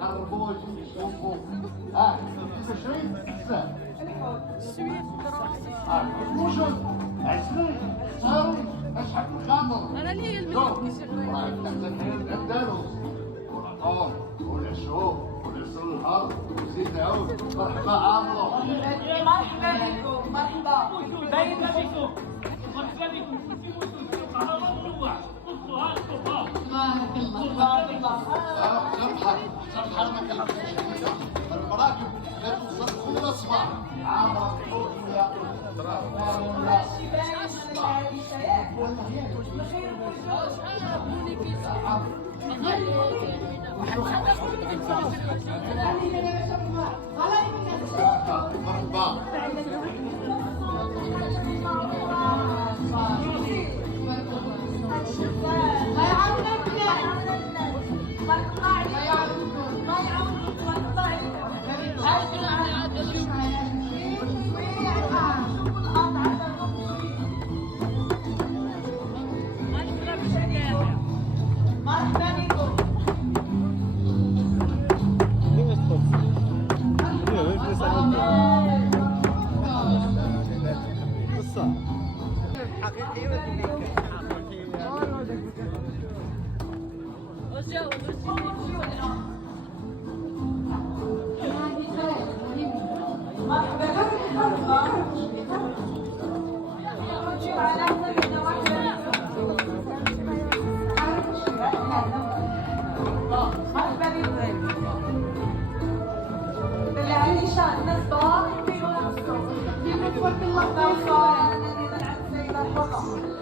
قربوش شوفوا. ها شريط سهل. موجود 20 اختاري اشحال من خمر. انا ليه الملك الاندلس والعطار والعشوب والعسل وزيد عود. مرحبا عامله. مرحبا بكم. مرحبا. مرحبا بكم. مرحبا بكم. تبارك الله. تبارك الله. المراكب لا توصل كل صباح. عامله يا ماشي باين من العريسة ياك. بخير مرحبا. الله يعاونك يا بارك الله عليك. الله يعاونك. بارك الله عليك. مرحبا بكم. تبارك الله.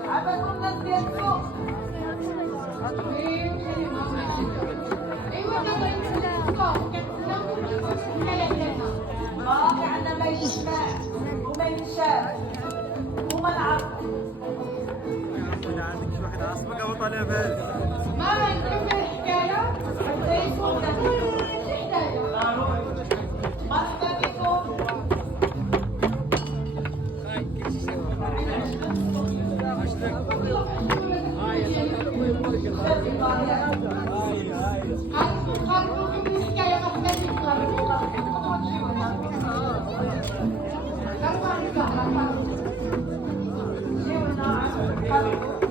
عبدوا الناس ديالكم. باقي عندنا ما يسمع وما ينشاف وما نعرف. عندك شي واحد عاصمك ابو طالب هذا ما نكمل الحكايه حتى يكون شي حكايه. مرحبا بكم. Thank you.